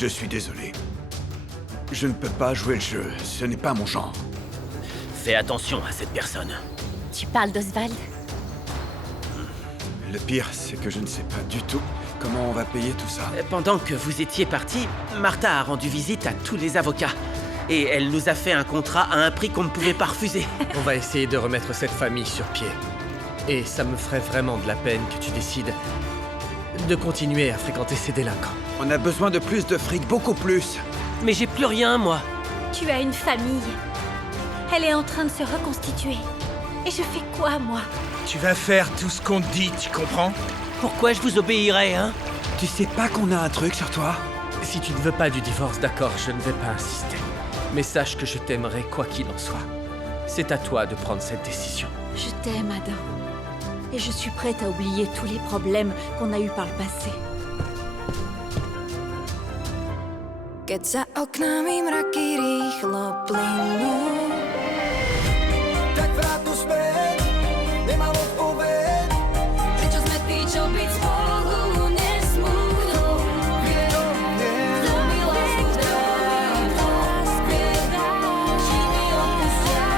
Je suis désolé. Je ne peux pas jouer le jeu, ce n'est pas mon genre. Fais attention à cette personne. Tu parles d'Oswald? Le pire, c'est que je ne sais pas du tout comment on va payer tout ça. Pendant que vous étiez partis, Martha a rendu visite à tous les avocats. Et elle nous a fait un contrat à un prix qu'on ne pouvait pas refuser. On va essayer de remettre cette famille sur pied. Et ça me ferait vraiment de la peine que tu décides de continuer à fréquenter ces délinquants. On a besoin de plus de fric, beaucoup plus. Mais j'ai plus rien, moi. Tu as une famille. Elle est en train de se reconstituer. Et je fais quoi, moi? Tu vas faire tout ce qu'on te dit, tu comprends? Pourquoi je vous obéirais, hein? Tu sais pas qu'on a un truc sur toi? Si tu ne veux pas du divorce, d'accord, je ne vais pas insister. Mais sache que je t'aimerai quoi qu'il en soit. C'est à toi de prendre cette décision. Je t'aime, Adam. Et je suis prête à oublier tous les problèmes qu'on a eus par le passé. Keď za oknami mraky rýchlo plynú, tak vrát to späť, nemám odpoveď. prečo sme tí, čo byť spolu nesmú? Kto mi lásku dá, či mi odpustia,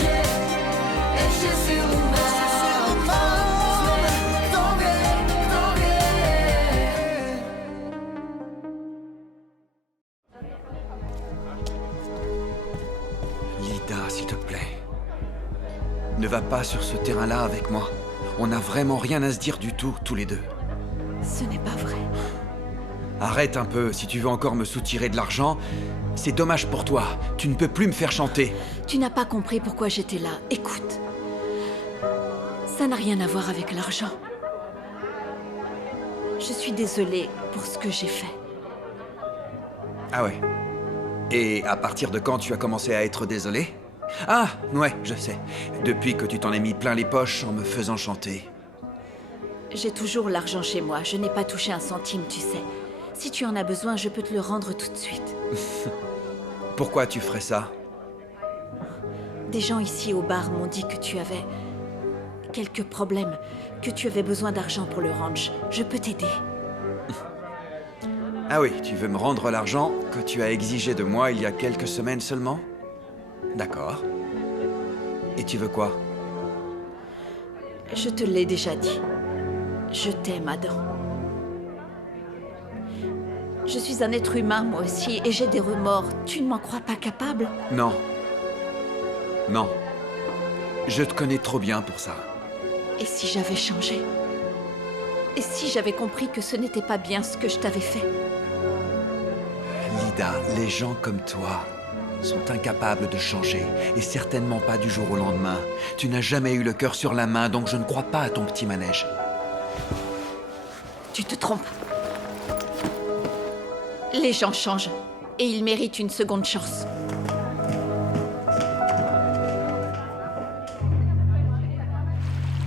že ešte silu mám. Kto vie, kto vie. Lida, s'il te plaît. Ne va pas sur ce terrain-là avec moi. On n'a vraiment rien à se dire du tout, tous les deux. Ce n'est pas vrai. Arrête un peu, si tu veux encore me soutirer de l'argent, c'est dommage pour toi. Tu ne peux plus me faire chanter. Tu n'as pas compris pourquoi j'étais là. Écoute. Ça n'a rien à voir avec l'argent. Je suis désolée pour ce que j'ai fait. Ah ouais. Et à partir de quand tu as commencé à être désolé? Ah, ouais, je sais. Depuis que tu t'en es mis plein les poches en me faisant chanter. J'ai toujours l'argent chez moi. Je n'ai pas touché un centime, tu sais. Si tu en as besoin, je peux te le rendre tout de suite. Pourquoi tu ferais ça? Des gens ici au bar m'ont dit que tu avais quelques problèmes, que tu avais besoin d'argent pour le ranch. Je peux t'aider. Ah oui, tu veux me rendre l'argent que tu as exigé de moi il y a quelques semaines seulement? D'accord. Et tu veux quoi? Je te l'ai déjà dit. Je t'aime, Adam. Je suis un être humain, moi aussi, et j'ai des remords. Tu ne m'en crois pas capable? Non. Non. Je te connais trop bien pour ça. Et si j'avais changé? Et si j'avais compris que ce n'était pas bien ce que je t'avais fait? Lida, les gens comme toi sont incapables de changer, et certainement pas du jour au lendemain. Tu n'as jamais eu le cœur sur la main, donc je ne crois pas à ton petit manège. Tu te trompes. Les gens changent, et ils méritent une seconde chance.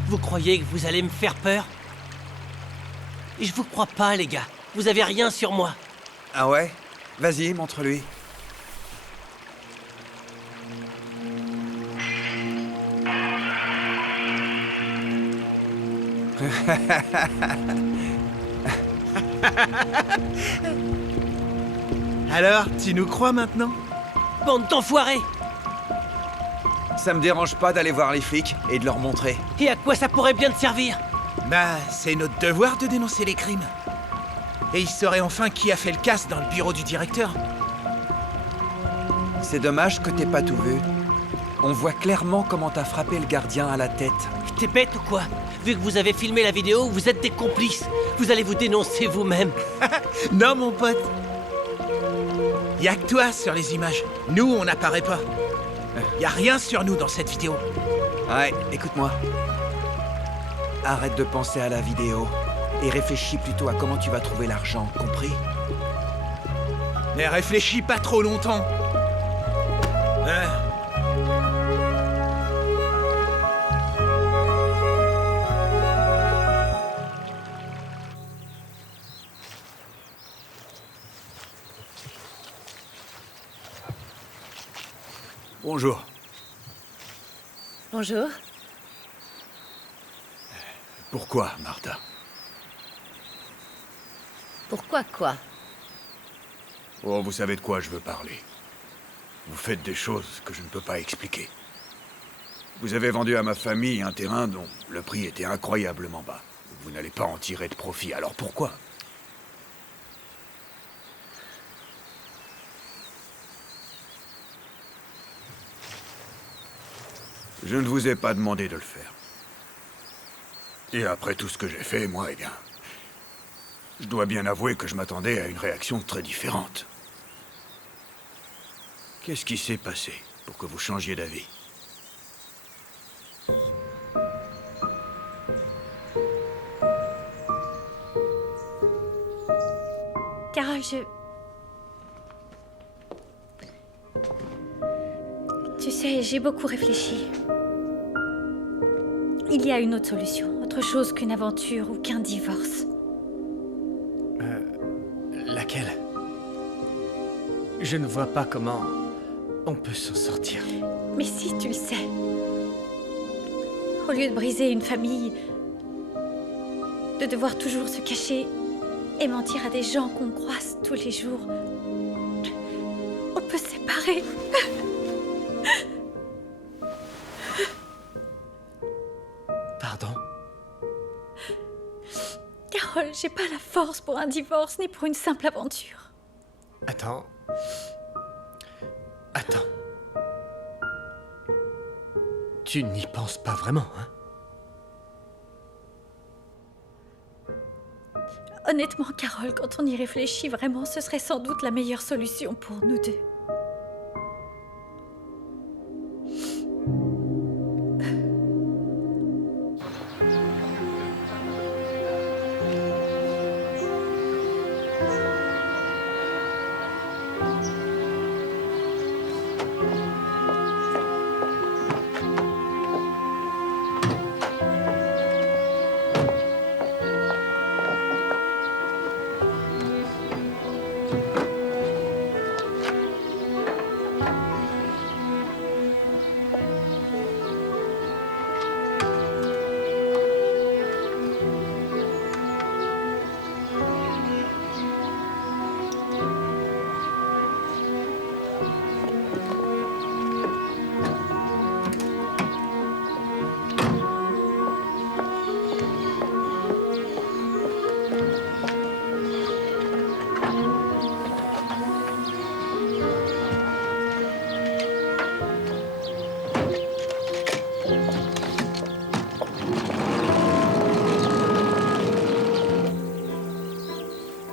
Vous croyez que vous allez me faire peur? Je vous crois pas, les gars. Vous avez rien sur moi. Ah ouais? Vas-y, montre-lui. Alors, tu nous crois maintenant? Bande d'enfoirés! Ça me dérange pas d'aller voir les flics et de leur montrer. Et à quoi ça pourrait bien te servir? Bah, c'est notre devoir de dénoncer les crimes. Et il saurait enfin qui a fait le casse dans le bureau du directeur. C'est dommage que t'aies pas tout vu. On voit clairement comment t'as frappé le gardien à la tête. T'es bête ou quoi? Vu que vous avez filmé la vidéo, vous êtes des complices. Vous allez vous dénoncer vous-même. Non, mon pote. Y'a que toi sur les images. Nous, on n'apparaît pas. Y'a rien sur nous dans cette vidéo. Ouais, écoute-moi. Arrête de penser à la vidéo et réfléchis plutôt à comment tu vas trouver l'argent, compris? Mais réfléchis pas trop longtemps. Hein? Bonjour. Bonjour. Pourquoi, Martha? Pourquoi quoi? Oh, vous savez de quoi je veux parler. Vous faites des choses que je ne peux pas expliquer. Vous avez vendu à ma famille un terrain dont le prix était incroyablement bas. Vous n'allez pas en tirer de profit, alors pourquoi? Je ne vous ai pas demandé de le faire. Et après tout ce que j'ai fait, moi, eh bien... Je dois bien avouer que je m'attendais à une réaction très différente. Qu'est-ce qui s'est passé pour que vous changiez d'avis? Carole, Tu sais, j'ai beaucoup réfléchi. Il y a une autre solution, autre chose qu'une aventure ou qu'un divorce. Laquelle? Je ne vois pas comment on peut s'en sortir. Mais si tu le sais. Au lieu de briser une famille, de devoir toujours se cacher et mentir à des gens qu'on croise tous les jours, on peut se séparer. Pardon? Carole, j'ai pas la force pour un divorce ni pour une simple aventure. Attends. Tu n'y penses pas vraiment, hein? Honnêtement, Carole, quand on y réfléchit vraiment, ce serait sans doute la meilleure solution pour nous deux.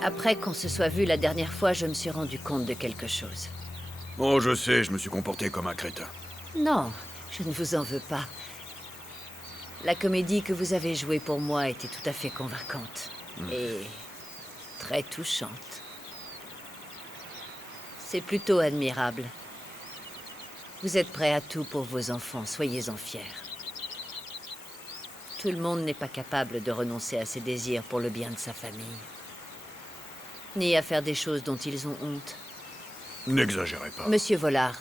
Après qu'on se soit vu la dernière fois, je me suis rendu compte de quelque chose. Oh, je sais, je me suis comporté comme un crétin. Non, je ne vous en veux pas. La comédie que vous avez jouée pour moi était tout à fait convaincante. Et très touchante. C'est plutôt admirable. Vous êtes prêt à tout pour vos enfants, soyez-en fiers. Tout le monde n'est pas capable de renoncer à ses désirs pour le bien de sa famille. Ni à faire des choses dont ils ont honte. N'exagérez pas. Monsieur Vollard,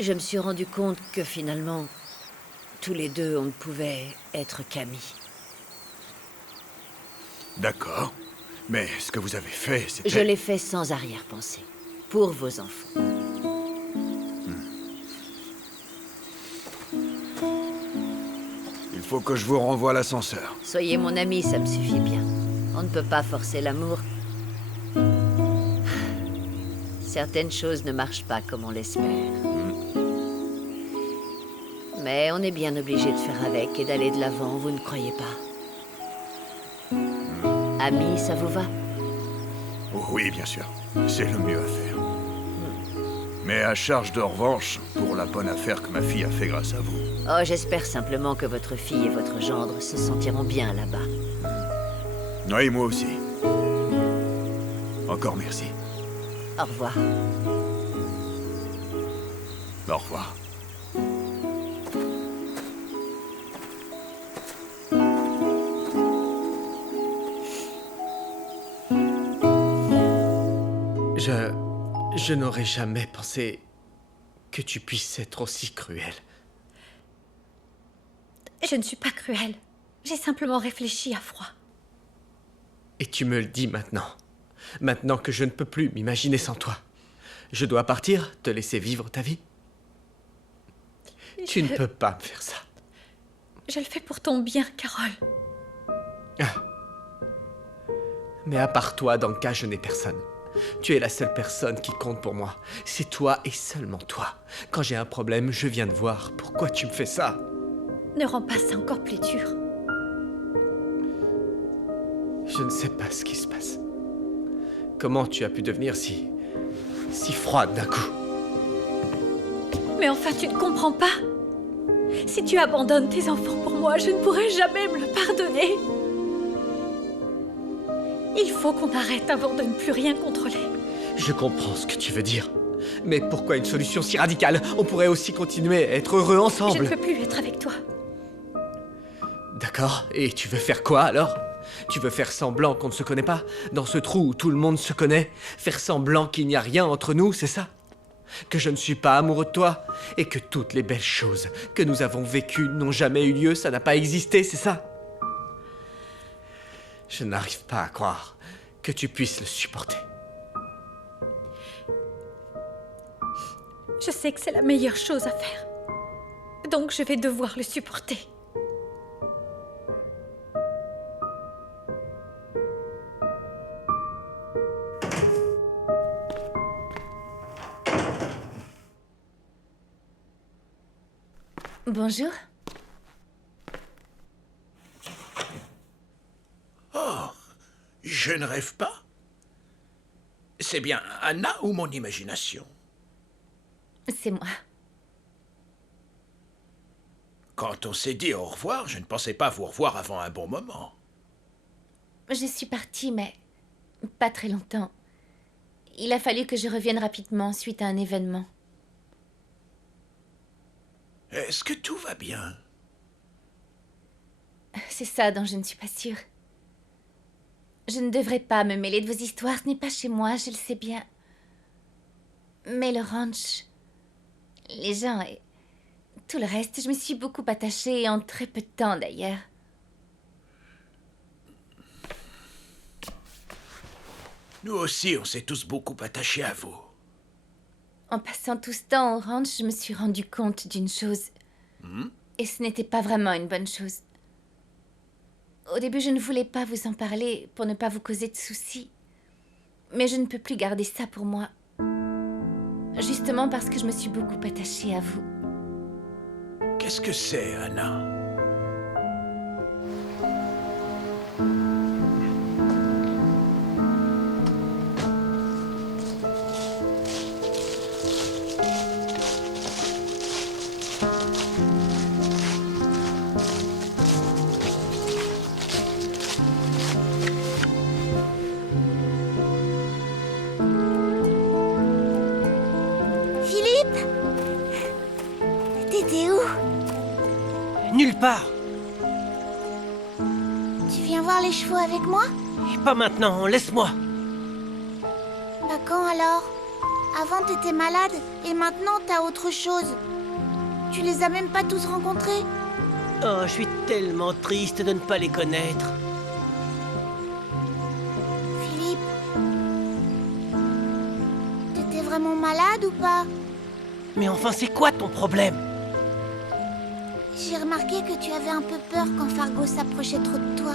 je me suis rendu compte que finalement, tous les deux, on ne pouvait être qu'amis. D'accord. Mais ce que vous avez fait, c'était... Je l'ai fait sans arrière-pensée. Pour vos enfants. Il faut que je vous renvoie l'ascenseur. Soyez mon ami, ça me suffit bien. On ne peut pas forcer l'amour. Certaines choses ne marchent pas comme on l'espère. Mais on est bien obligé de faire avec et d'aller de l'avant, vous ne croyez pas? Amis, ça vous va? Oh, oui, bien sûr. C'est le mieux à faire. Mais à charge de revanche pour la bonne affaire que ma fille a fait grâce à vous. Oh, j'espère simplement que votre fille et votre gendre se sentiront bien là-bas. Oui, moi aussi. Encore merci. Au revoir. Au revoir. Je n'aurais jamais pensé que tu puisses être aussi cruel. Je ne suis pas cruelle. J'ai simplement réfléchi à froid. Et tu me le dis maintenant. Maintenant que je ne peux plus m'imaginer sans toi. Je dois partir, te laisser vivre ta vie. Tu ne peux pas me faire ça. Je le fais pour ton bien, Carole. Ah. Mais à part toi, dans le cas, je n'ai personne. Tu es la seule personne qui compte pour moi. C'est toi et seulement toi. Quand j'ai un problème, je viens te voir. Pourquoi tu me fais ça? Ne rends pas ça encore plus dur. Je ne sais pas ce qui se passe. Comment tu as pu devenir si froide d'un coup? Mais enfin, tu ne comprends pas. Si tu abandonnes tes enfants pour moi, je ne pourrai jamais me le pardonner. Il faut qu'on arrête avant de ne plus rien contrôler. Je comprends ce que tu veux dire. Mais pourquoi une solution si radicale? On pourrait aussi continuer à être heureux ensemble. Je ne peux plus être avec toi. D'accord. Et tu veux faire quoi alors? Tu veux faire semblant qu'on ne se connaît pas? Dans ce trou où tout le monde se connaît? Faire semblant qu'il n'y a rien entre nous, c'est ça? Que je ne suis pas amoureux de toi? Et que toutes les belles choses que nous avons vécues n'ont jamais eu lieu, ça n'a pas existé, c'est ça? Je n'arrive pas à croire que tu puisses le supporter. Je sais que c'est la meilleure chose à faire. Donc je vais devoir le supporter. Bonjour. Oh, je ne rêve pas. C'est bien Anna ou mon imagination? C'est moi. Quand on s'est dit au revoir, je ne pensais pas vous revoir avant un bon moment. Je suis partie, mais pas très longtemps. Il a fallu que je revienne rapidement suite à un événement. Est-ce que tout va bien? C'est ça dont je ne suis pas sûre. Je ne devrais pas me mêler de vos histoires, ce n'est pas chez moi, je le sais bien. Mais le ranch, les gens et tout le reste, je me suis beaucoup attachée en très peu de temps d'ailleurs. Nous aussi, on s'est tous beaucoup attachés à vous. En passant tout ce temps au ranch, je me suis rendu compte d'une chose. Et ce n'était pas vraiment une bonne chose. Au début, je ne voulais pas vous en parler pour ne pas vous causer de soucis. Mais je ne peux plus garder ça pour moi. Justement parce que je me suis beaucoup attachée à vous. Qu'est-ce que c'est, Anna? T'étais où? Nulle part. Tu viens voir les chevaux avec moi? Et pas maintenant, laisse-moi. Bah quand alors? Avant t'étais malade et maintenant t'as autre chose. Tu les as même pas tous rencontrés? Oh, je suis tellement triste de ne pas les connaître. Philippe, t'étais vraiment malade ou pas? Mais enfin, c'est quoi ton problème? J'ai remarqué que tu avais un peu peur quand Fargo s'approchait trop de toi.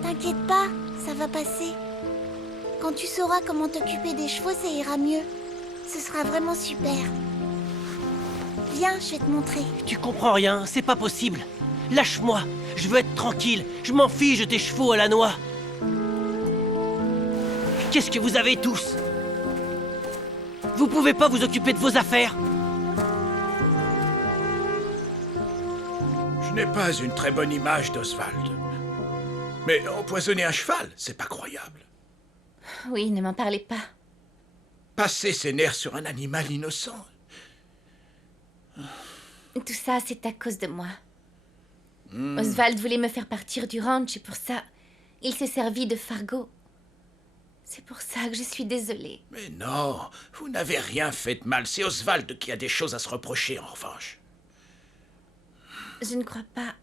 T'inquiète pas, ça va passer. Quand tu sauras comment t'occuper des chevaux, ça ira mieux. Ce sera vraiment super. Viens, je vais te montrer. Tu comprends rien, c'est pas possible. Lâche-moi, je veux être tranquille. Je m'en fiche de tes chevaux à la noix. Qu'est-ce que vous avez tous? Vous pouvez pas vous occuper de vos affaires? Je n'ai pas une très bonne image d'Oswald. Mais empoisonner un cheval, c'est pas croyable. Oui, ne m'en parlez pas. Passer ses nerfs sur un animal innocent. Tout ça, c'est à cause de moi. Oswald voulait me faire partir du ranch et pour ça, il s'est servi de Fargo. C'est pour ça que je suis désolée. Mais non, vous n'avez rien fait de mal. C'est Oswald qui a des choses à se reprocher, en revanche. Je ne crois pas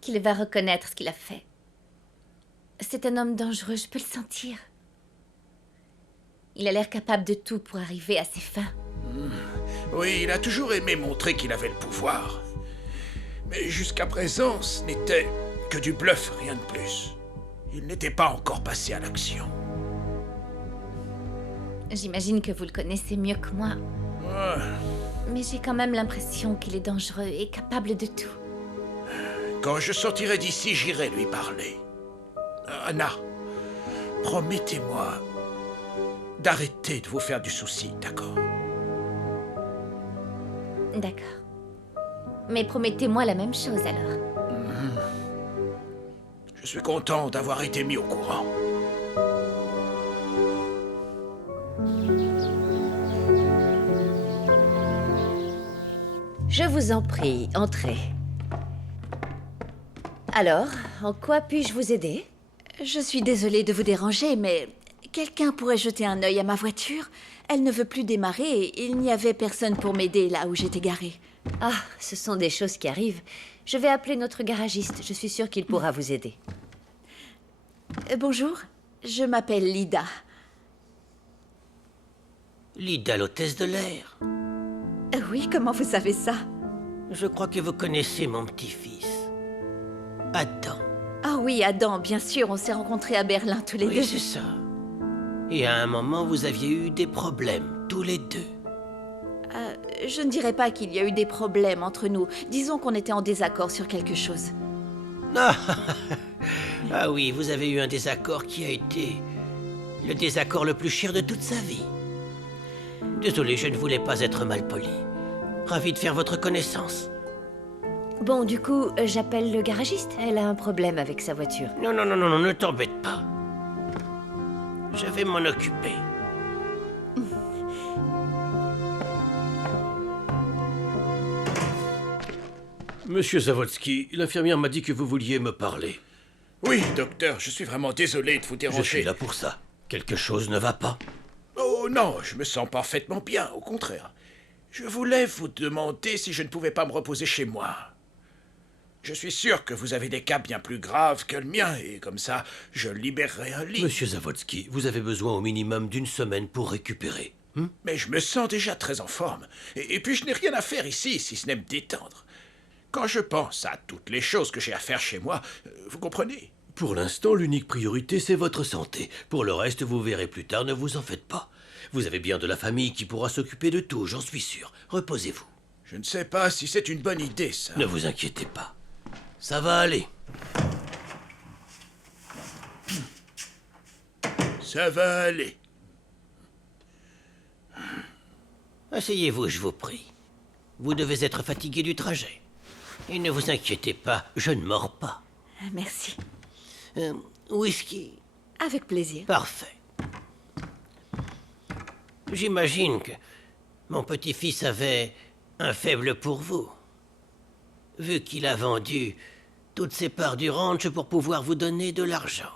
qu'il va reconnaître ce qu'il a fait. C'est un homme dangereux, je peux le sentir. Il a l'air capable de tout pour arriver à ses fins. Oui, il a toujours aimé montrer qu'il avait le pouvoir. Mais jusqu'à présent, ce n'était que du bluff, rien de plus. Il n'était pas encore passé à l'action. J'imagine que vous le connaissez mieux que moi. Ouais. Mais j'ai quand même l'impression qu'il est dangereux et capable de tout. Quand je sortirai d'ici, j'irai lui parler. Anna, promettez-moi d'arrêter de vous faire du souci, d'accord? D'accord. Mais promettez-moi la même chose alors. Je suis content d'avoir été mis au courant. Je vous en prie, entrez. Alors, en quoi puis-je vous aider? Je suis désolée de vous déranger, mais quelqu'un pourrait jeter un œil à ma voiture? Elle ne veut plus démarrer et il n'y avait personne pour m'aider là où j'étais garée. Ah, ce sont des choses qui arrivent. Je vais appeler notre garagiste. Je suis sûre qu'il pourra vous aider. Bonjour, je m'appelle Lida. Lida, l'hôtesse de l'air. Oui, comment vous savez ça? Je crois que vous connaissez mon petit-fils. Adam. Ah oui, Adam, bien sûr, on s'est rencontrés à Berlin tous les deux. Oui, c'est ça. Et à un moment, vous aviez eu des problèmes, tous les deux. Je ne dirais pas qu'il y a eu des problèmes entre nous. Disons qu'on était en désaccord sur quelque chose. Ah oui, vous avez eu un désaccord qui a été le désaccord le plus cher de toute sa vie. Désolé, je ne voulais pas être malpoli. Ravi de faire votre connaissance. Bon, du coup, j'appelle le garagiste. Elle a un problème avec sa voiture. Non, ne t'embête pas. Je vais m'en occuper. Monsieur Zavodsky, l'infirmière m'a dit que vous vouliez me parler. Oui, docteur, je suis vraiment désolé de vous déranger. Je suis là pour ça. Quelque chose ne va pas. Oh non, je me sens parfaitement bien, au contraire. Je voulais vous demander si je ne pouvais pas me reposer chez moi. Je suis sûr que vous avez des cas bien plus graves que le mien, et comme ça, je libérerai un lit. Monsieur Zavodsky, vous avez besoin au minimum d'une semaine pour récupérer. Mais je me sens déjà très en forme. Et puis je n'ai rien à faire ici, si ce n'est me détendre. Quand je pense à toutes les choses que j'ai à faire chez moi, vous comprenez? Pour l'instant, l'unique priorité, c'est votre santé. Pour le reste, vous verrez plus tard, ne vous en faites pas. Vous avez bien de la famille qui pourra s'occuper de tout, j'en suis sûr. Reposez-vous. Je ne sais pas si c'est une bonne idée, ça. Ne vous inquiétez pas. Ça va aller. Ça va aller. Asseyez-vous, je vous prie. Vous devez être fatigué du trajet. Et ne vous inquiétez pas, je ne mords pas. Merci. Whisky? Avec plaisir. Parfait. J'imagine que mon petit-fils avait un faible pour vous. Vu qu'il a vendu toutes ses parts du ranch pour pouvoir vous donner de l'argent.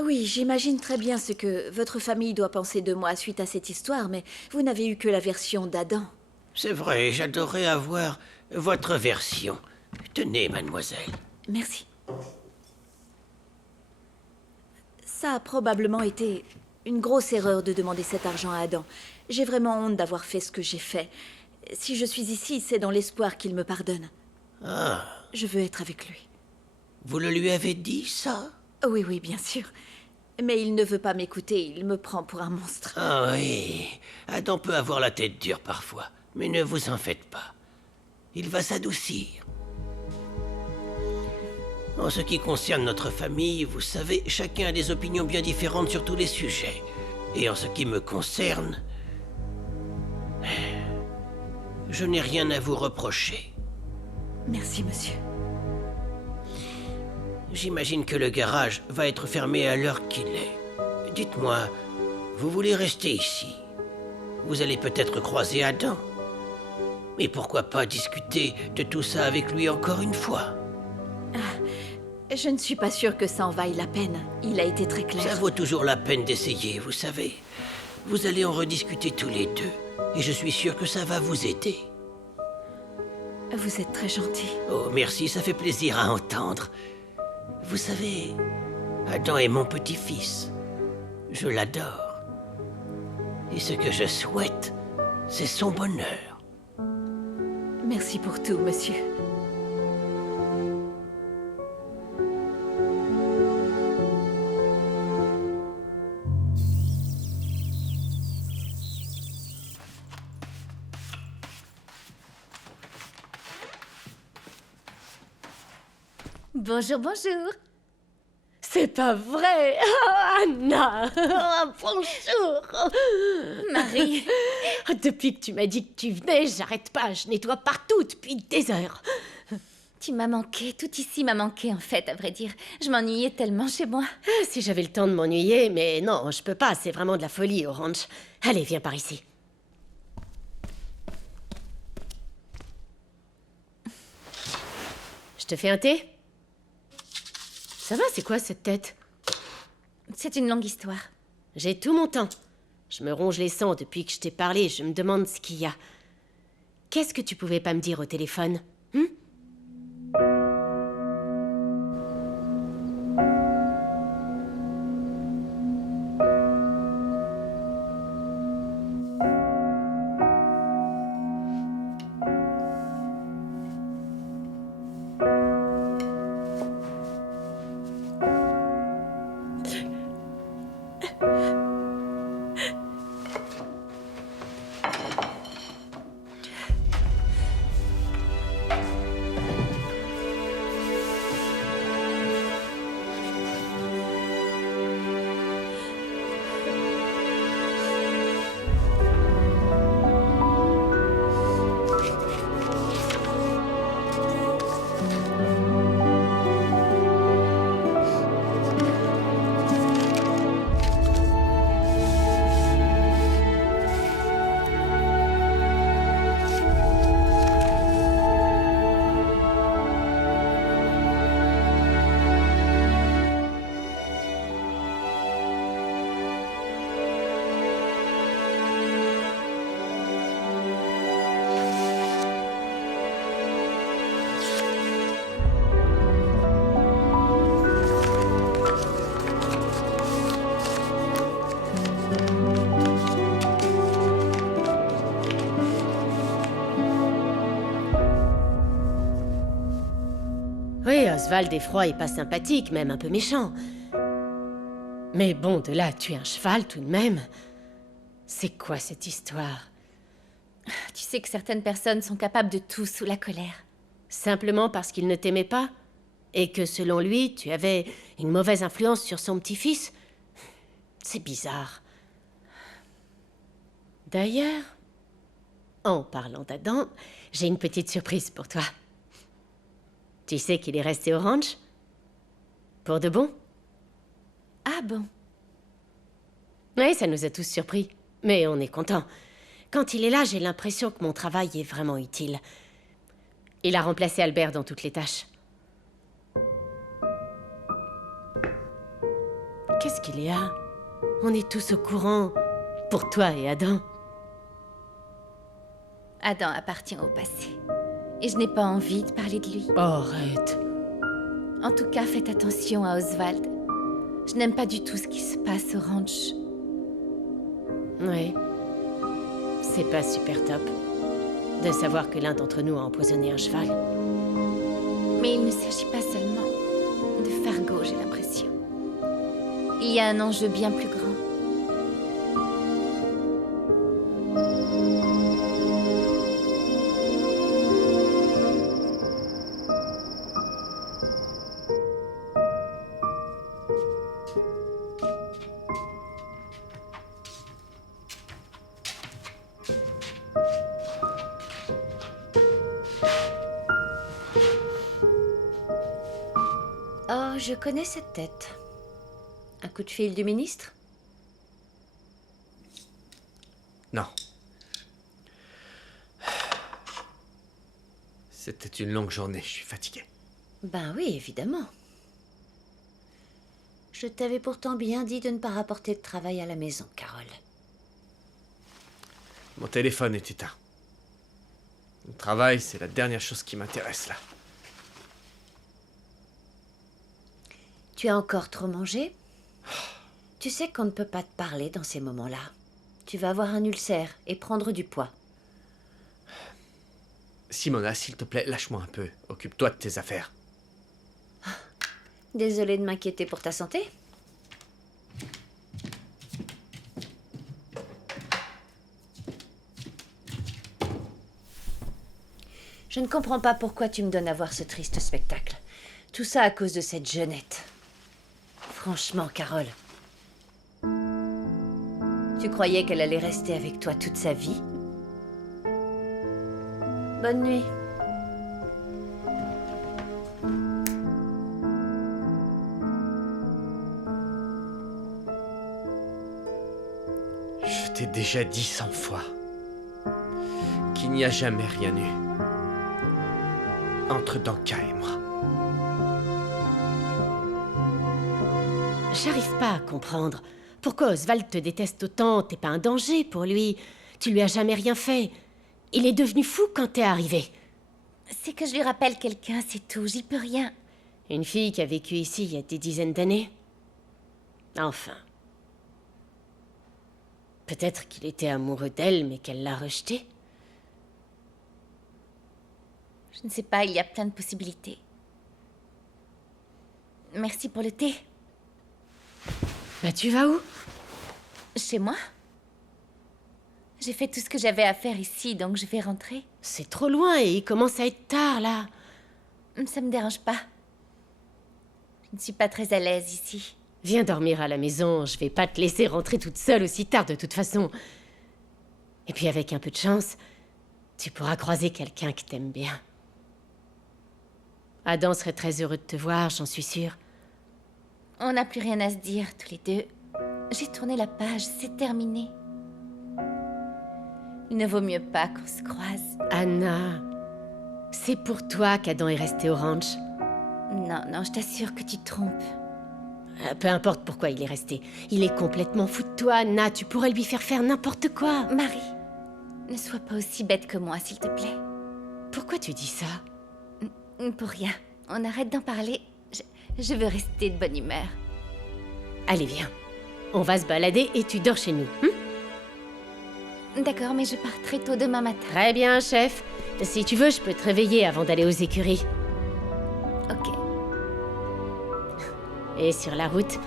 Oui, j'imagine très bien ce que votre famille doit penser de moi suite à cette histoire, mais vous n'avez eu que la version d'Adam. C'est vrai, j'adorerais avoir votre version. Tenez, mademoiselle. Merci. Ça a probablement été une grosse erreur de demander cet argent à Adam. J'ai vraiment honte d'avoir fait ce que j'ai fait. Si je suis ici, c'est dans l'espoir qu'il me pardonne. Ah. Je veux être avec lui. Vous le lui avez dit, ça? Oui, oui, bien sûr. Mais il ne veut pas m'écouter, il me prend pour un monstre. Ah oui, Adam peut avoir la tête dure parfois, mais ne vous en faites pas. Il va s'adoucir. En ce qui concerne notre famille, vous savez, chacun a des opinions bien différentes sur tous les sujets. Et en ce qui me concerne, je n'ai rien à vous reprocher. Merci, monsieur. J'imagine que le garage va être fermé à l'heure qu'il est. Dites-moi, vous voulez rester ici? Vous allez peut-être croiser Adam. Mais pourquoi pas discuter de tout ça avec lui encore une fois? Je ne suis pas sûre que ça en vaille la peine. Il a été très clair. Ça vaut toujours la peine d'essayer, vous savez. Vous allez en rediscuter tous les deux. Et je suis sûr que ça va vous aider. Vous êtes très gentil. Oh, merci, ça fait plaisir à entendre. Vous savez, Adam est mon petit-fils. Je l'adore. Et ce que je souhaite, c'est son bonheur. Merci pour tout, monsieur. Bonjour, bonjour. C'est pas vrai. Oh, Anna. Oh, bonjour. Marie. Depuis que tu m'as dit que tu venais, j'arrête pas. Je nettoie partout depuis des heures. Tu m'as manqué. Tout ici m'a manqué, en fait, à vrai dire. Je m'ennuyais tellement chez moi. Si j'avais le temps de m'ennuyer, mais non, je peux pas. C'est vraiment de la folie au ranch. Allez, viens par ici. Je te fais un thé? Ça va, c'est quoi cette tête? C'est une longue histoire. J'ai tout mon temps. Je me ronge les sangs depuis que je t'ai parlé. Je me demande ce qu'il y a. Qu'est-ce que tu pouvais pas me dire au téléphone? Oui, Oswald est froid et pas sympathique, même un peu méchant. Mais bon, de là à tuer un cheval tout de même. C'est quoi cette histoire? Tu sais que certaines personnes sont capables de tout sous la colère. Simplement parce qu'il ne t'aimait pas? Et que selon lui, tu avais une mauvaise influence sur son petit-fils? C'est bizarre. D'ailleurs, en parlant d'Adam, j'ai une petite surprise pour toi. Tu sais qu'il est resté au ranch? Pour de bon? Ah bon? Oui, ça nous a tous surpris. Mais on est contents. Quand il est là, j'ai l'impression que mon travail est vraiment utile. Il a remplacé Albert dans toutes les tâches. Qu'est-ce qu'il y a? On est tous au courant. Pour toi et Adam. Adam appartient au passé. Et je n'ai pas envie de parler de lui. Oh, arrête. En tout cas, faites attention à Oswald. Je n'aime pas du tout ce qui se passe au ranch. Oui. C'est pas super top. De savoir que l'un d'entre nous a empoisonné un cheval. Mais il ne s'agit pas seulement de Fargo, j'ai l'impression. Il y a un enjeu bien plus grand. Oh, je connais cette tête. Un coup de fil du ministre? Non. C'était une longue journée, je suis fatigué. Ben oui, évidemment. Je t'avais pourtant bien dit de ne pas rapporter de travail à la maison, Carole. Mon téléphone est éteint. Le travail, c'est la dernière chose qui m'intéresse, là. Tu as encore trop mangé? Tu sais qu'on ne peut pas te parler dans ces moments-là. Tu vas avoir un ulcère et prendre du poids. Simona, s'il te plaît, lâche-moi un peu. Occupe-toi de tes affaires. Désolée de m'inquiéter pour ta santé. Je ne comprends pas pourquoi tu me donnes à voir ce triste spectacle. Tout ça à cause de cette jeunette. Franchement, Carole. Tu croyais qu'elle allait rester avec toi toute sa vie? Bonne nuit. Je t'ai déjà dit 100 fois qu'il n'y a jamais rien eu entre Danka et moi. J'arrive pas à comprendre. Pourquoi Oswald te déteste autant? T'es pas un danger pour lui. Tu lui as jamais rien fait. Il est devenu fou quand t'es arrivé. C'est que je lui rappelle quelqu'un, c'est tout. J'y peux rien. Une fille qui a vécu ici il y a des dizaines d'années. Enfin. Peut-être qu'il était amoureux d'elle, mais qu'elle l'a rejeté. Je ne sais pas, il y a plein de possibilités. Merci pour le thé. Bah tu vas où? Chez moi? J'ai fait tout ce que j'avais à faire ici, donc je vais rentrer. C'est trop loin et il commence à être tard, là. Ça me dérange pas. Je ne suis pas très à l'aise ici. Viens dormir à la maison, je vais pas te laisser rentrer toute seule aussi tard de toute façon. Et puis avec un peu de chance, tu pourras croiser quelqu'un que t'aimes bien. Adam serait très heureux de te voir, j'en suis sûre. On n'a plus rien à se dire, tous les deux. J'ai tourné la page, c'est terminé. Il ne vaut mieux pas qu'on se croise. Anna, c'est pour toi qu'Adam est resté au ranch. Non, je t'assure que tu te trompes. Peu importe pourquoi il est resté. Il est complètement fou de toi, Anna. Tu pourrais lui faire n'importe quoi. Marie, ne sois pas aussi bête que moi, s'il te plaît. Pourquoi tu dis ça? Pour rien. On arrête d'en parler. Je veux rester de bonne humeur. Allez, viens. On va se balader et tu dors chez nous. D'accord, mais je pars très tôt demain matin. Très bien, chef. Si tu veux, je peux te réveiller avant d'aller aux écuries. Ok. Et sur la route,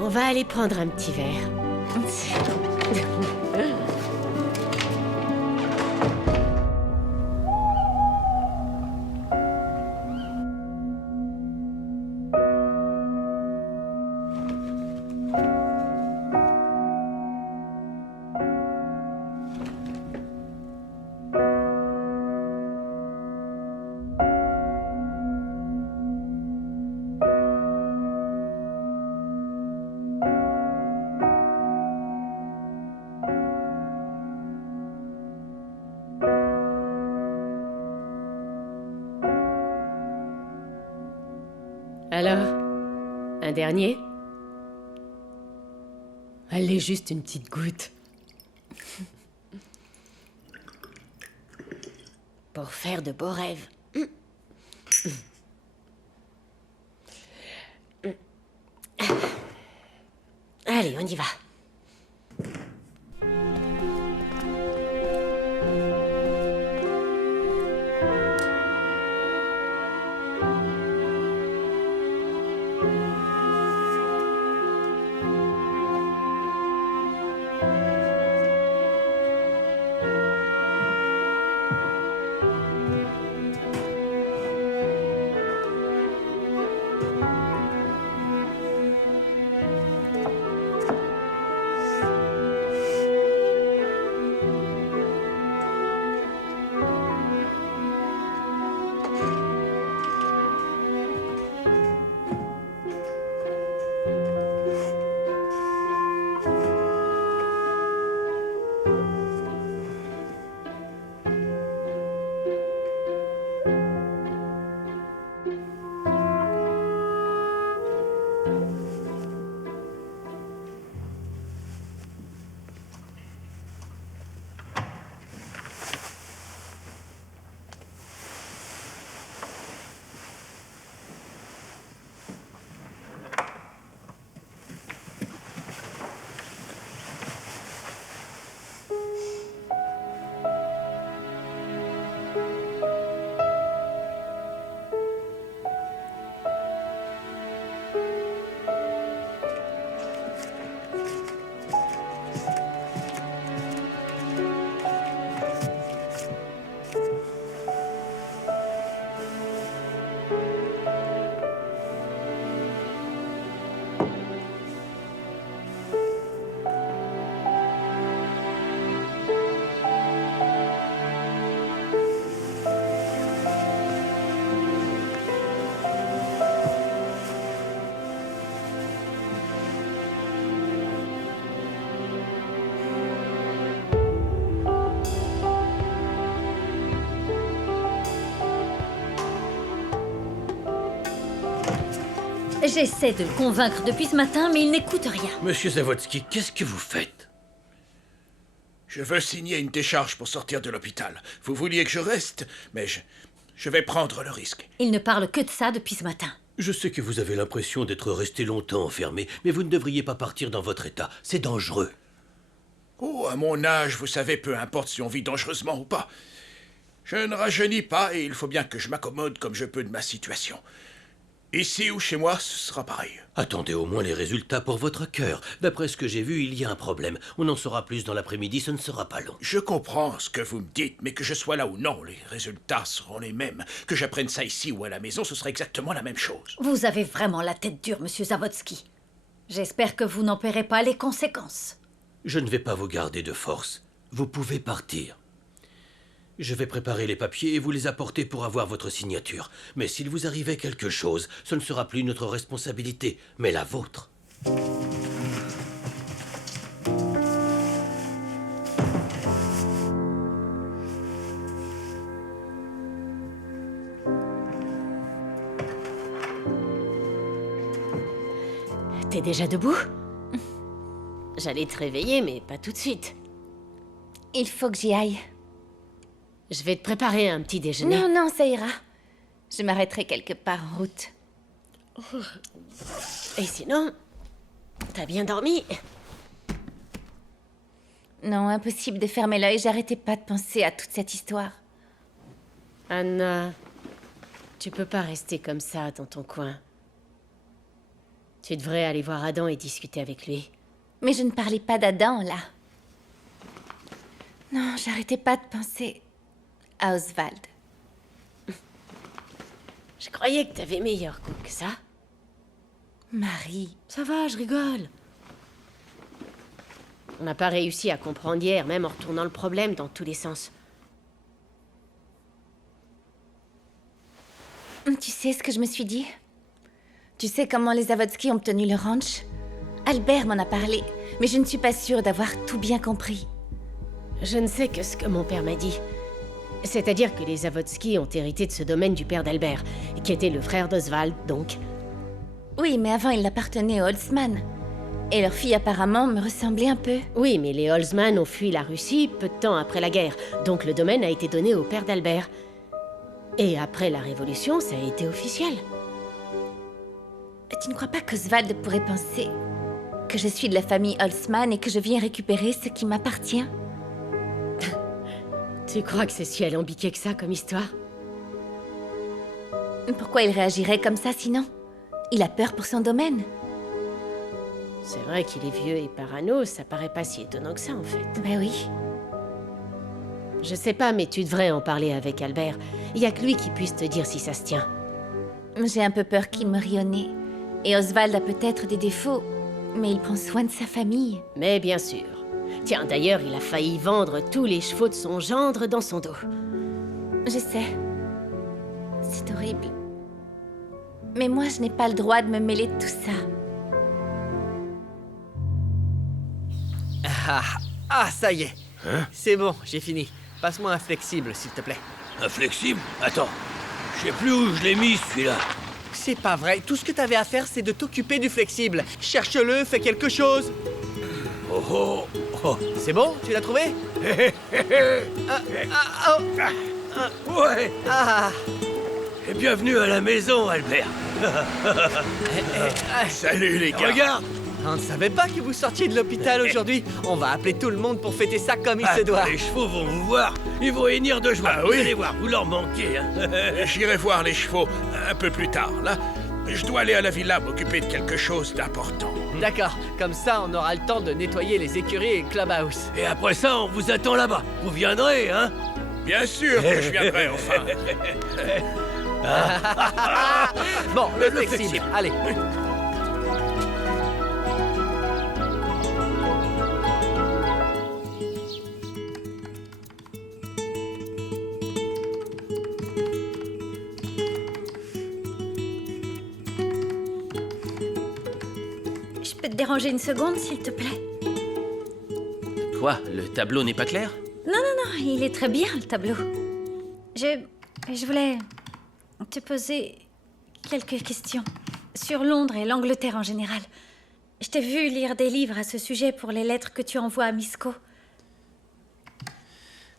on va aller prendre un petit verre. Alors, un dernier? Allez, juste une petite goutte. Pour faire de beaux rêves. Allez, on y va. J'essaie de le convaincre depuis ce matin, mais il n'écoute rien. Monsieur Zavodsky, qu'est-ce que vous faites? Je veux signer une décharge pour sortir de l'hôpital. Vous vouliez que je reste, mais je vais prendre le risque. Il ne parle que de ça depuis ce matin. Je sais que vous avez l'impression d'être resté longtemps enfermé, mais vous ne devriez pas partir dans votre état. C'est dangereux. Oh, à mon âge, vous savez, peu importe si on vit dangereusement ou pas. Je ne rajeunis pas et il faut bien que je m'accommode comme je peux de ma situation. Ici ou chez moi, ce sera pareil. Attendez au moins les résultats pour votre cœur. D'après ce que j'ai vu, il y a un problème. On en saura plus dans l'après-midi, ce ne sera pas long. Je comprends ce que vous me dites, mais que je sois là ou non, les résultats seront les mêmes. Que j'apprenne ça ici ou à la maison, ce sera exactement la même chose. Vous avez vraiment la tête dure, monsieur Zavodsky. J'espère que vous n'en paierez pas les conséquences. Je ne vais pas vous garder de force. Vous pouvez partir. Je vais préparer les papiers et vous les apporter pour avoir votre signature. Mais s'il vous arrivait quelque chose, ce ne sera plus notre responsabilité, mais la vôtre. T'es déjà debout? J'allais te réveiller, mais pas tout de suite. Il faut que j'y aille. Je vais te préparer un petit déjeuner. Non, non, ça ira. Je m'arrêterai quelque part en route. Et sinon, t'as bien dormi? Non, impossible de fermer l'œil. J'arrêtais pas de penser à toute cette histoire. Anna, tu peux pas rester comme ça dans ton coin. Tu devrais aller voir Adam et discuter avec lui. Mais je ne parlais pas d'Adam, là. Non, j'arrêtais pas de penser à Oswald. Je croyais que t'avais meilleur goût que ça. Marie. Ça va, je rigole. On n'a pas réussi à comprendre hier, même en retournant le problème dans tous les sens. Tu sais ce que je me suis dit? Tu sais comment les Zavodsky ont obtenu le ranch? Albert m'en a parlé, mais je ne suis pas sûre d'avoir tout bien compris. Je ne sais que ce que mon père m'a dit. C'est-à-dire que les Zavodsky ont hérité de ce domaine du père d'Albert, qui était le frère d'Oswald, donc. Oui, mais avant, il appartenait aux Holzmann. Et leur fille, apparemment, me ressemblait un peu. Oui, mais les Holzmann ont fui la Russie peu de temps après la guerre, donc le domaine a été donné au père d'Albert. Et après la Révolution, ça a été officiel. Tu ne crois pas qu'Oswald pourrait penser que je suis de la famille Holzmann et que je viens récupérer ce qui m'appartient? Tu crois que c'est si alambiqué que ça comme histoire? Pourquoi il réagirait comme ça sinon? Il a peur pour son domaine. C'est vrai qu'il est vieux et parano, ça paraît pas si étonnant que ça en fait. Ben oui. Je sais pas, mais tu devrais en parler avec Albert. Il y a que lui qui puisse te dire si ça se tient. J'ai un peu peur qu'il me rie au nez. Et Oswald a peut-être des défauts, mais il prend soin de sa famille. Mais bien sûr. Tiens, d'ailleurs, il a failli vendre tous les chevaux de son gendre dans son dos. Je sais. C'est horrible. Mais moi, je n'ai pas le droit de me mêler de tout ça. Ça y est. Hein? C'est bon, j'ai fini. Passe-moi un flexible, s'il te plaît. Un flexible? Attends. Je sais plus où je l'ai mis, celui-là. C'est pas vrai. Tout ce que t'avais à faire, c'est de t'occuper du flexible. Cherche-le, fais quelque chose. Oh oh oh. C'est bon? Tu l'as trouvé? Ouais. Ah. Et bienvenue à la maison, Albert. Salut les gars. Regarde. On ne savait pas que vous sortiez de l'hôpital aujourd'hui. On va appeler tout le monde pour fêter ça comme il se doit. Les chevaux vont vous voir. Ils vont hennir de joie. Ah Vous oui? allez voir, vous leur manquez. Hein. J'irai voir les chevaux un peu plus tard. Là, je dois aller à la villa m'occuper de quelque chose d'important. D'accord, comme ça on aura le temps de nettoyer les écuries et Clubhouse. Et après ça, on vous attend là-bas. Vous viendrez, hein? Bien sûr que je viendrai, enfin. Bon, le flexible, allez. Je peux te déranger une seconde, s'il te plaît? Quoi? Le tableau n'est pas clair? Non, il est très bien, le tableau. Je voulais te poser quelques questions. sur Londres et l'Angleterre en général. Je t'ai vu lire des livres à ce sujet pour les lettres que tu envoies à Misco.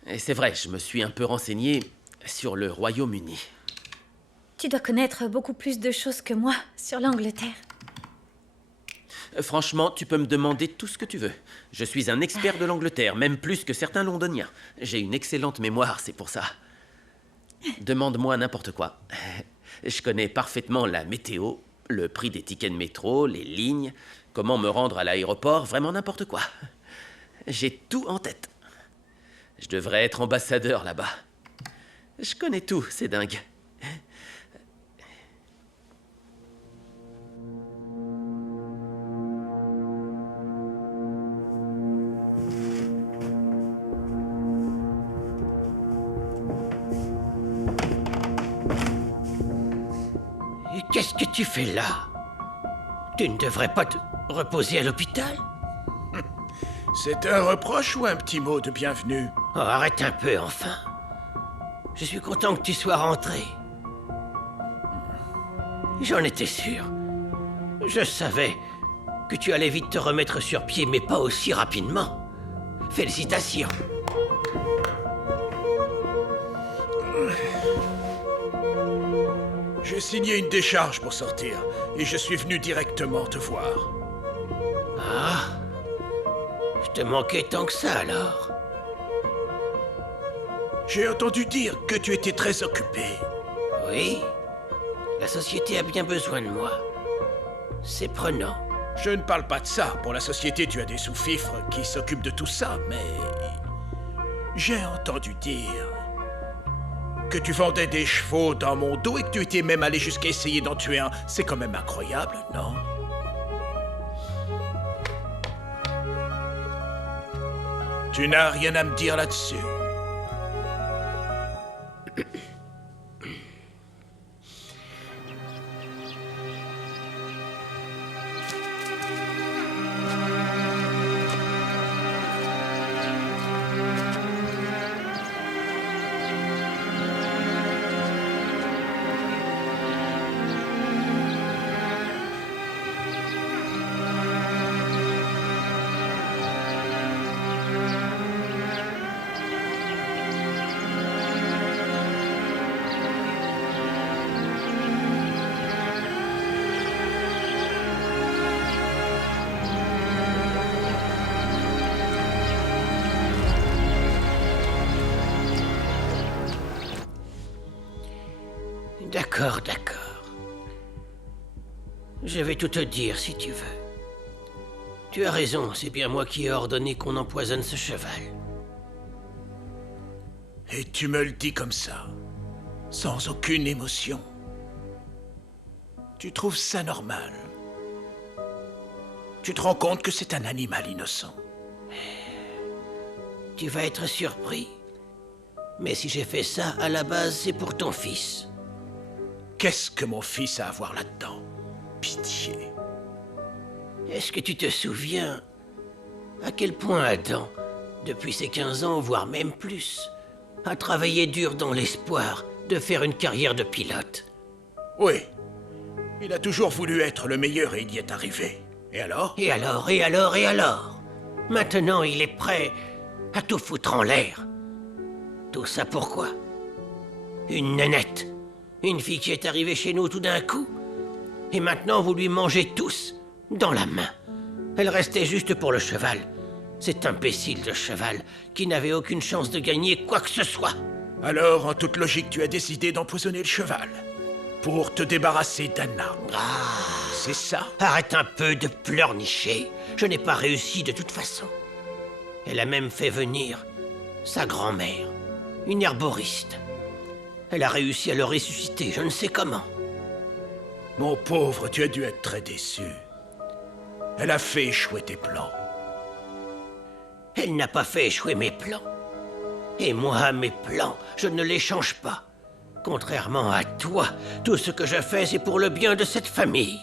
Et c'est vrai, je me suis un peu renseigné sur le Royaume-Uni. Tu dois connaître beaucoup plus de choses que moi sur l'Angleterre. Franchement, tu peux me demander tout ce que tu veux. Je suis un expert de l'Angleterre, même plus que certains londoniens. J'ai une excellente mémoire, c'est pour ça. Demande-moi n'importe quoi. Je connais parfaitement la météo, le prix des tickets de métro, les lignes, comment me rendre à l'aéroport, vraiment n'importe quoi. J'ai tout en tête. Je devrais être ambassadeur là-bas. Je connais tout, c'est dingue. Et qu'est-ce que tu fais là? Tu ne devrais pas te reposer à l'hôpital? C'est un reproche ou un petit mot de bienvenue? Oh, arrête un peu, enfin. Je suis content que tu sois rentré. J'en étais sûr. Je savais que tu allais vite te remettre sur pied, mais pas aussi rapidement. Félicitations. J'ai signé une décharge pour sortir, et je suis venu directement te voir. Ah, je te manquais tant que ça, alors. J'ai entendu dire que tu étais très occupé. Oui, la société a bien besoin de moi. C'est prenant. Je ne parle pas de ça. Pour la société, tu as des sous-fifres qui s'occupent de tout ça, mais... J'ai entendu dire que tu vendais des chevaux dans mon dos et que tu étais même allé jusqu'à essayer d'en tuer un. C'est quand même incroyable, non? Tu n'as rien à me dire là-dessus? D'accord, d'accord. Je vais tout te dire si tu veux. Tu as raison, c'est bien moi qui ai ordonné qu'on empoisonne ce cheval. Et tu me le dis comme ça, sans aucune émotion. Tu trouves ça normal? Tu te rends compte que c'est un animal innocent? Tu vas être surpris. Mais si j'ai fait ça, à la base, c'est pour ton fils. Qu'est-ce que mon fils a à voir là-dedans? Pitié. Est-ce que tu te souviens à quel point Adam, depuis ses 15 ans, voire même plus, a travaillé dur dans l'espoir de faire une carrière de pilote? Oui. Il a toujours voulu être le meilleur et il y est arrivé. Et alors? Et alors, et alors, et alors? Maintenant, il est prêt à tout foutre en l'air. Tout ça pourquoi? Une nénette. Une fille qui est arrivée chez nous tout d'un coup. Et maintenant, vous lui mangez tous, dans la main. Elle restait juste pour le cheval. Cet imbécile de cheval qui n'avait aucune chance de gagner quoi que ce soit. Alors, en toute logique, tu as décidé d'empoisonner le cheval. Pour te débarrasser d'Anna. C'est ça? Arrête un peu de pleurnicher. Je n'ai pas réussi de toute façon. Elle a même fait venir sa grand-mère, une herboriste. Elle a réussi à le ressusciter, je ne sais comment. Mon pauvre, tu as dû être très déçu. Elle a fait échouer tes plans. Elle n'a pas fait échouer mes plans. Et moi, mes plans, je ne les change pas. Contrairement à toi, tout ce que je fais, c'est pour le bien de cette famille.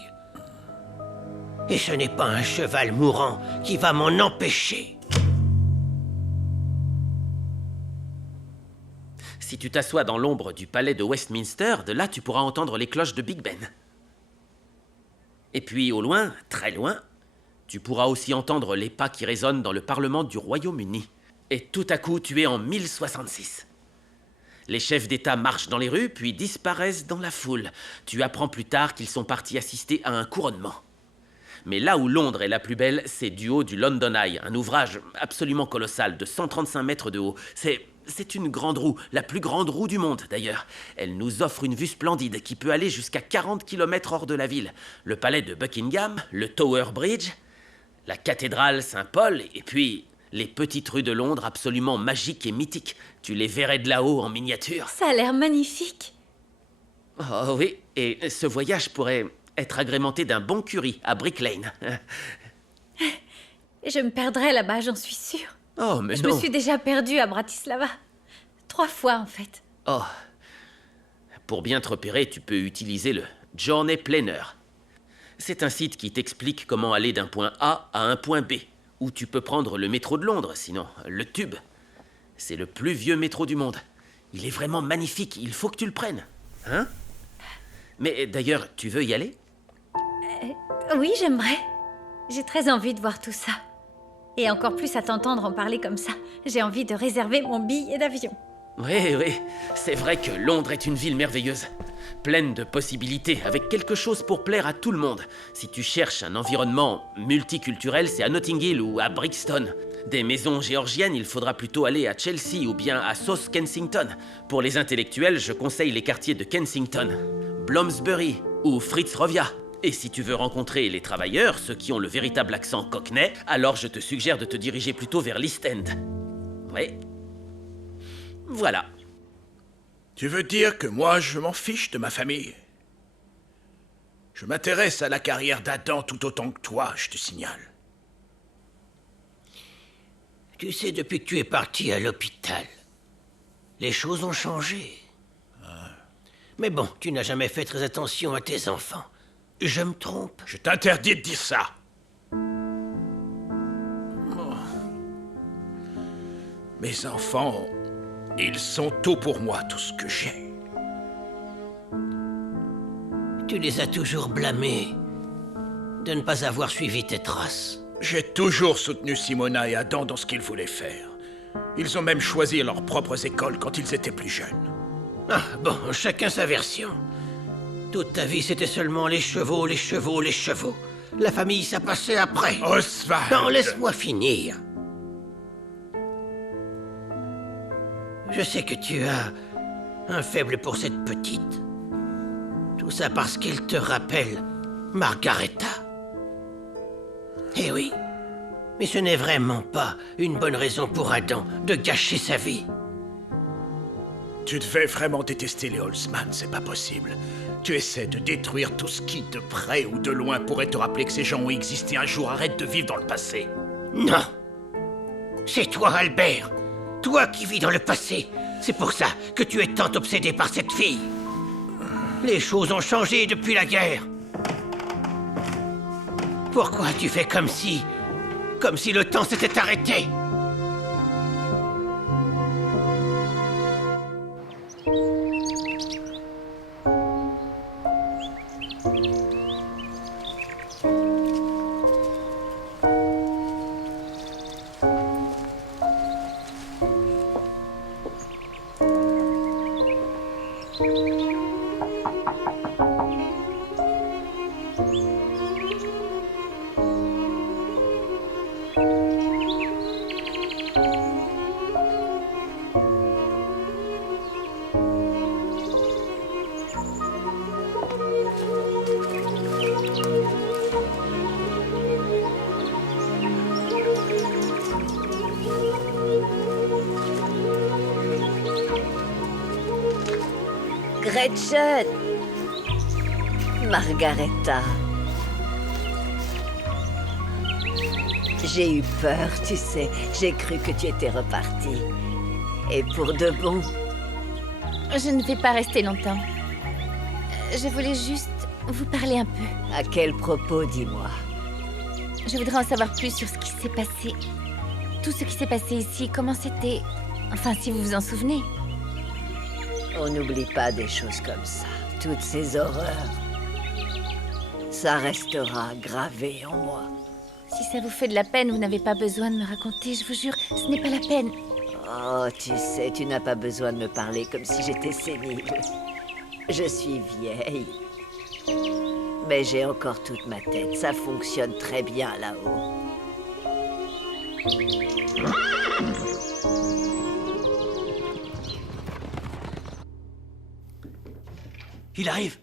Et ce n'est pas un cheval mourant qui va m'en empêcher. Si tu t'assois dans l'ombre du palais de Westminster, de là tu pourras entendre les cloches de Big Ben. Et puis au loin, très loin, tu pourras aussi entendre les pas qui résonnent dans le Parlement du Royaume-Uni. Et tout à coup, tu es en 1066. Les chefs d'État marchent dans les rues, puis disparaissent dans la foule. Tu apprends plus tard qu'ils sont partis assister à un couronnement. Mais là où Londres est la plus belle, c'est du haut du London Eye, un ouvrage absolument colossal de 135 mètres de haut. C'est une grande roue, la plus grande roue du monde d'ailleurs. Elle nous offre une vue splendide qui peut aller jusqu'à 40 km hors de la ville. Le palais de Buckingham, le Tower Bridge, la cathédrale Saint-Paul, et puis les petites rues de Londres absolument magiques et mythiques. Tu les verrais de là-haut en miniature. Ça a l'air magnifique. Oh oui, et ce voyage pourrait être agrémenté d'un bon curry à Brick Lane. Je me perdrai là-bas, j'en suis sûre. Oh, mais Je non. me suis déjà perdue à Bratislava. 3 fois, en fait. Oh. Pour bien te repérer, tu peux utiliser le Journey Planner. C'est un site qui t'explique comment aller d'un point A à un point B. Ou tu peux prendre le métro de Londres, sinon le Tube. C'est le plus vieux métro du monde. Il est vraiment magnifique, il faut que tu le prennes. Hein? Mais d'ailleurs, tu veux y aller? Oui, j'aimerais. J'ai très envie de voir tout ça. Et encore plus à t'entendre en parler comme ça. J'ai envie de réserver mon billet d'avion. Oui, oui, c'est vrai que Londres est une ville merveilleuse. Pleine de possibilités, avec quelque chose pour plaire à tout le monde. Si tu cherches un environnement multiculturel, c'est à Notting Hill ou à Brixton. Des maisons géorgiennes, il faudra plutôt aller à Chelsea ou bien à South Kensington. Pour les intellectuels, je conseille les quartiers de Kensington, Bloomsbury ou Fitzrovia. Et si tu veux rencontrer les travailleurs, ceux qui ont le véritable accent cockney, alors je te suggère de te diriger plutôt vers l'East End. Oui. Voilà. Tu veux dire que moi, je m'en fiche de ma famille? Je m'intéresse à la carrière d'Adam tout autant que toi, je te signale. Tu sais, depuis que tu es parti à l'hôpital, les choses ont changé. Mais bon, tu n'as jamais fait très attention à tes enfants. Je me trompe? Je t'interdis de dire ça. Oh. Mes enfants, ils sont tout pour moi, tout ce que j'ai. Tu les as toujours blâmés de ne pas avoir suivi tes traces. J'ai toujours soutenu Simona et Adam dans ce qu'ils voulaient faire. Ils ont même choisi leurs propres écoles quand ils étaient plus jeunes. Ah, bon, chacun sa version. Toute ta vie, c'était seulement les chevaux, les chevaux, les chevaux. La famille, ça passait après. Oswald! Non, laisse-moi finir. Je sais que tu as un faible pour cette petite. Tout ça parce qu'elle te rappelle Margaretha. Eh oui, mais ce n'est vraiment pas une bonne raison pour Adam de gâcher sa vie. Tu devais vraiment détester les Holzman, c'est pas possible. Tu essaies de détruire tout ce qui, de près ou de loin, pourrait te rappeler que ces gens ont existé un jour. Arrête de vivre dans le passé. Non. C'est toi, Albert. Toi qui vis dans le passé. C'est pour ça que tu es tant obsédé par cette fille. Les choses ont changé depuis la guerre. Pourquoi tu fais comme si le temps s'était arrêté? Gretchen! Margaretha. J'ai eu peur, tu sais. J'ai cru que tu étais repartie. Et pour de bon. Je ne vais pas rester longtemps. Je voulais juste vous parler un peu. À quel propos, dis-moi? Je voudrais en savoir plus sur ce qui s'est passé. Tout ce qui s'est passé ici, comment c'était... Enfin, si vous vous en souvenez. On n'oublie pas des choses comme ça. Toutes ces horreurs. Ça restera gravé en moi. Si ça vous fait de la peine, vous n'avez pas besoin de me raconter, je vous jure, ce n'est pas la peine. Oh, tu sais, tu n'as pas besoin de me parler comme si j'étais sénile. Je suis vieille. Mais j'ai encore toute ma tête, ça fonctionne très bien là-haut. Il arrive.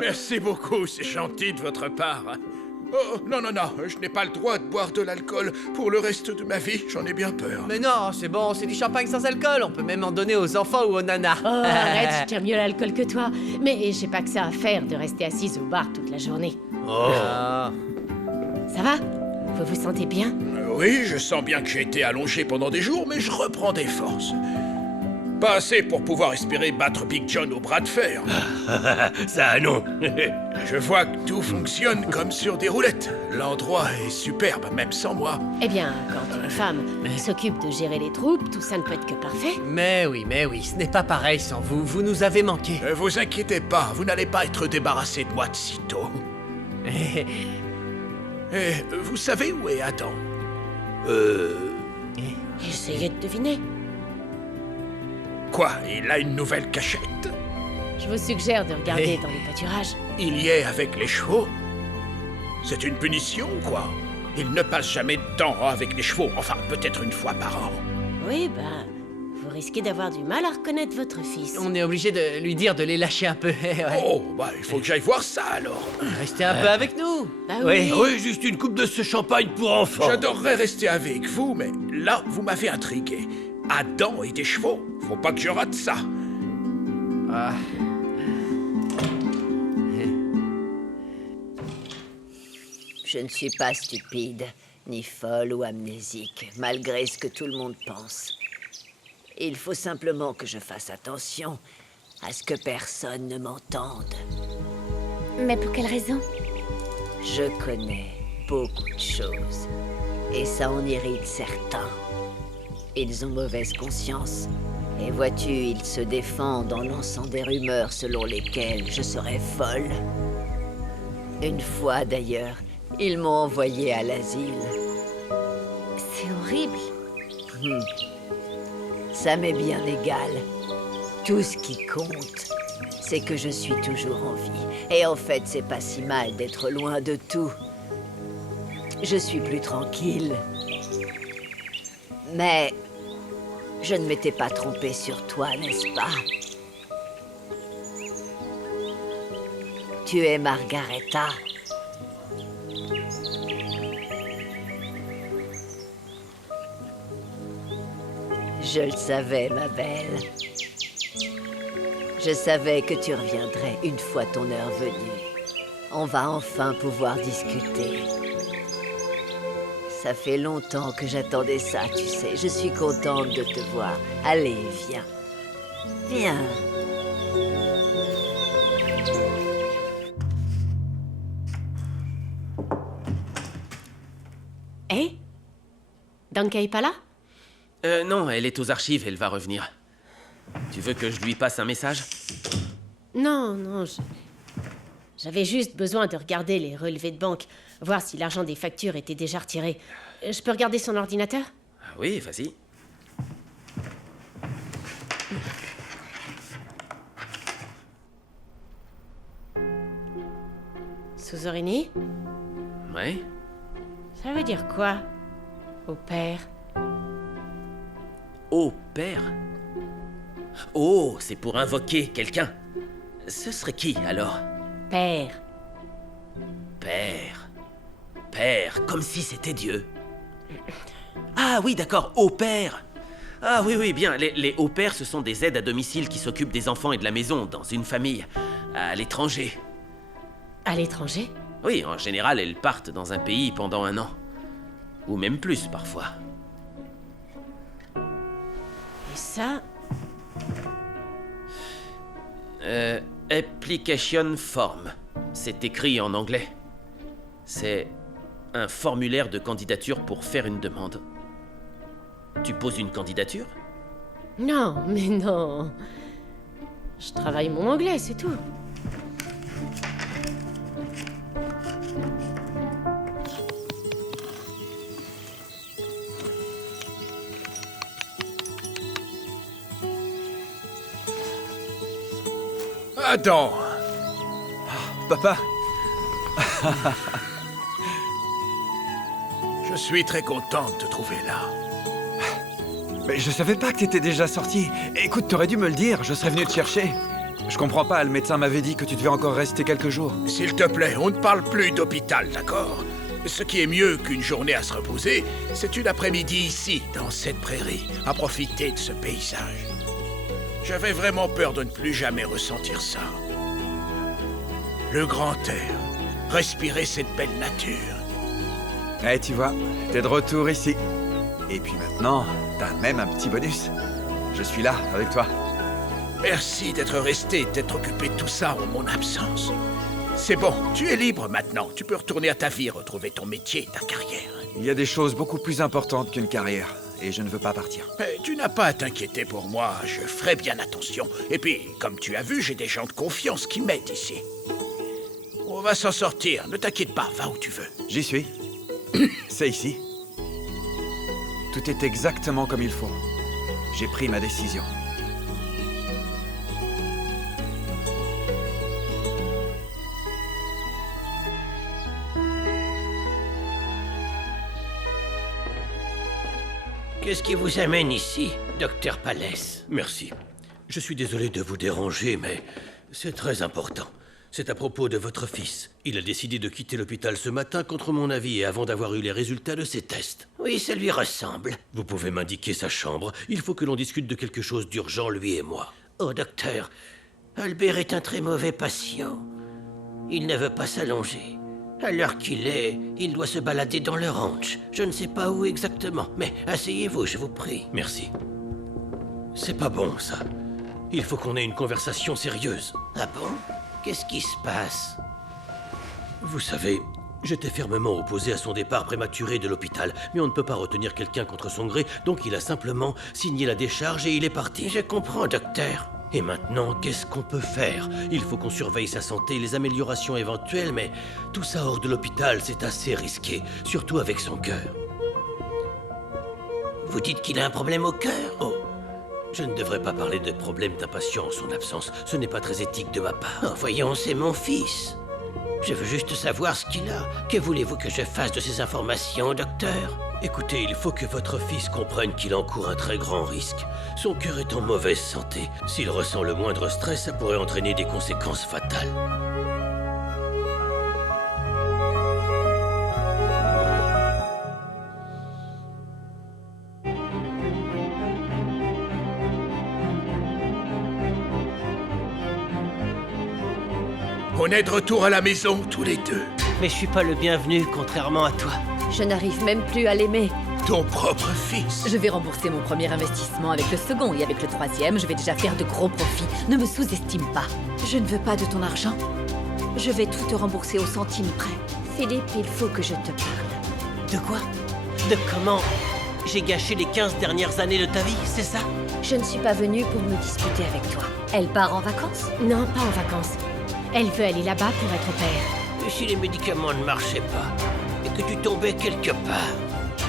Merci beaucoup, c'est gentil de votre part. Oh, non, non, non, je n'ai pas le droit de boire de l'alcool pour le reste de ma vie, j'en ai bien peur. Mais non, c'est bon, c'est du champagne sans alcool. On peut même en donner aux enfants ou aux nanas. Oh, arrête, je tiens mieux l'alcool que toi. Mais j'ai pas que ça à faire de rester assise au bar toute la journée. Oh. Ça va? Vous vous sentez bien? Oui, je sens bien que j'ai été allongé pendant des jours, mais je reprends des forces. Pas assez pour pouvoir espérer battre Big John au bras de fer. Ça, non. Je vois que tout fonctionne comme sur des roulettes. L'endroit est superbe, même sans moi. Eh bien, quand une femme s'occupe de gérer les troupes, tout ça ne peut être que parfait. Mais oui, ce n'est pas pareil sans vous. Vous nous avez manqué. Vous inquiétez pas, vous n'allez pas être débarrassé de moi de sitôt. Vous savez où est Adam? Essayez de deviner. Quoi? Il a une nouvelle cachette? Je vous suggère de regarder dans le pâturage. Il y est avec les chevaux? C'est une punition ou quoi? Il ne passe jamais de temps avec les chevaux, enfin peut-être une fois par an. Oui, vous risquez d'avoir du mal à reconnaître votre fils. On est obligé de lui dire de les lâcher un peu. Ouais. Oh, il faut que j'aille voir ça alors. Restez un peu avec nous. Bah oui. Oui, juste une coupe de ce champagne pour enfants. J'adorerais rester avec vous, mais là, vous m'avez intrigué. Adam et des chevaux, faut pas que je rate ça. Je ne suis pas stupide, ni folle ou amnésique, malgré ce que tout le monde pense. Il faut simplement que je fasse attention à ce que personne ne m'entende. Mais pour quelle raison? Je connais beaucoup de choses, et ça en irrite certains. Ils ont mauvaise conscience, et vois-tu, ils se défendent en lançant des rumeurs selon lesquelles je serais folle. Une fois d'ailleurs, ils m'ont envoyé à l'asile. C'est horrible. Ça m'est bien égal. Tout ce qui compte, c'est que je suis toujours en vie. Et en fait, c'est pas si mal d'être loin de tout. Je suis plus tranquille. Mais je ne m'étais pas trompée sur toi, n'est-ce pas? Tu es Margareta. Je le savais, ma belle. Je savais que tu reviendrais une fois ton heure venue. On va enfin pouvoir discuter. Ça fait longtemps que j'attendais ça, tu sais. Je suis contente de te voir. Allez, viens. Viens. Eh? Danka est pas là? Non, elle est aux archives, elle va revenir. Tu veux que je lui passe un message? Non, j'avais juste besoin de regarder les relevés de banque, voir si l'argent des factures était déjà retiré. Je peux regarder son ordinateur? Oui, vas-y. Suzurini? Ouais? Ça veut dire quoi? Au père? Au père? Oh, c'est pour invoquer quelqu'un. Ce serait qui, alors? Père. Père. Père, comme si c'était Dieu. Ah oui, d'accord, au père. Ah oui, bien, les au pairs, ce sont des aides à domicile qui s'occupent des enfants et de la maison dans une famille, à l'étranger. À l'étranger? Oui, en général, elles partent dans un pays pendant 1 an. Ou même plus, parfois. Et ça? Application Form. C'est écrit en anglais. C'est un formulaire de candidature pour faire une demande. Tu poses une candidature, Non, mais non. Je travaille mon anglais, c'est tout. Adam! Papa. Je suis très content de te trouver là. Mais je savais pas que t'étais déjà sorti. Écoute, t'aurais dû me le dire, je serais venu te chercher. Je comprends pas, le médecin m'avait dit que tu devais encore rester quelques jours. S'il te plaît, on ne parle plus d'hôpital, d'accord? Ce qui est mieux qu'une journée à se reposer, c'est une après-midi ici, dans cette prairie, à profiter de ce paysage. J'avais vraiment peur de ne plus jamais ressentir ça. Le grand air, respirer cette belle nature. Eh, tu vois, t'es de retour ici. Et puis maintenant, t'as même un petit bonus. Je suis là, avec toi. Merci d'être resté, d'être occupé de tout ça en mon absence. C'est bon, tu es libre maintenant. Tu peux retourner à ta vie, retrouver ton métier, ta carrière. Il y a des choses beaucoup plus importantes qu'une carrière. Et je ne veux pas partir. Mais tu n'as pas à t'inquiéter pour moi, je ferai bien attention. Et puis, comme tu as vu, j'ai des gens de confiance qui m'aident ici. On va s'en sortir, ne t'inquiète pas, va où tu veux. J'y suis. C'est ici. Tout est exactement comme il faut. J'ai pris ma décision. Qu'est-ce qui vous amène ici, Docteur Palès? Merci. Je suis désolé de vous déranger, mais c'est très important. C'est à propos de votre fils. Il a décidé de quitter l'hôpital ce matin contre mon avis et avant d'avoir eu les résultats de ses tests. Oui, ça lui ressemble. Vous pouvez m'indiquer sa chambre. Il faut que l'on discute de quelque chose d'urgent, lui et moi. Oh, docteur, Albert est un très mauvais patient. Il ne veut pas s'allonger. À l'heure qu'il est, il doit se balader dans le ranch. Je ne sais pas où exactement, mais asseyez-vous, je vous prie. Merci. C'est pas bon, ça. Il faut qu'on ait une conversation sérieuse. Ah bon? Qu'est-ce qui se passe? Vous savez, j'étais fermement opposé à son départ prématuré de l'hôpital, mais on ne peut pas retenir quelqu'un contre son gré, donc il a simplement signé la décharge et il est parti. Je comprends, docteur. Et maintenant, qu'est-ce qu'on peut faire? Il faut qu'on surveille sa santé, les améliorations éventuelles, mais tout ça hors de l'hôpital, c'est assez risqué, surtout avec son cœur. Vous dites qu'il a un problème au cœur? Oh, je ne devrais pas parler de problème d'un patient en son absence. Ce n'est pas très éthique de ma part. Oh, voyons, c'est mon fils. Je veux juste savoir ce qu'il a. Que voulez-vous que je fasse de ces informations, docteur? Écoutez, il faut que votre fils comprenne qu'il encourt un très grand risque. Son cœur est en mauvaise santé. S'il ressent le moindre stress, ça pourrait entraîner des conséquences fatales. On est de retour à la maison, tous les deux. Mais je suis pas le bienvenu, contrairement à toi. Je n'arrive même plus à l'aimer. Ton propre fils. Je vais rembourser mon premier investissement avec le second et avec le troisième, je vais déjà faire de gros profits. Ne me sous-estime pas. Je ne veux pas de ton argent. Je vais tout te rembourser au centime près. Philippe, il faut que je te parle. De quoi? De comment j'ai gâché les 15 dernières années de ta vie, c'est ça? Je ne suis pas venue pour me disputer avec toi. Elle part en vacances? Non, pas en vacances. Elle veut aller là-bas pour être au père. Et si les médicaments ne marchaient pas? Et que tu tombais quelque part?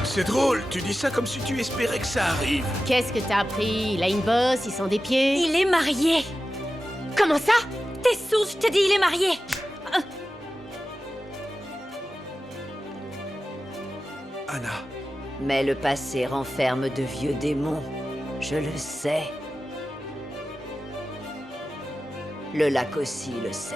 C'est drôle, tu dis ça comme si tu espérais que ça arrive. Qu'est-ce que t'as appris? Il a une bosse, il sent des pieds. Il est marié. Comment ça? T'es sourde, je te dis, il est marié. Anna. Mais le passé renferme de vieux démons. Je le sais. Le lac aussi le sait.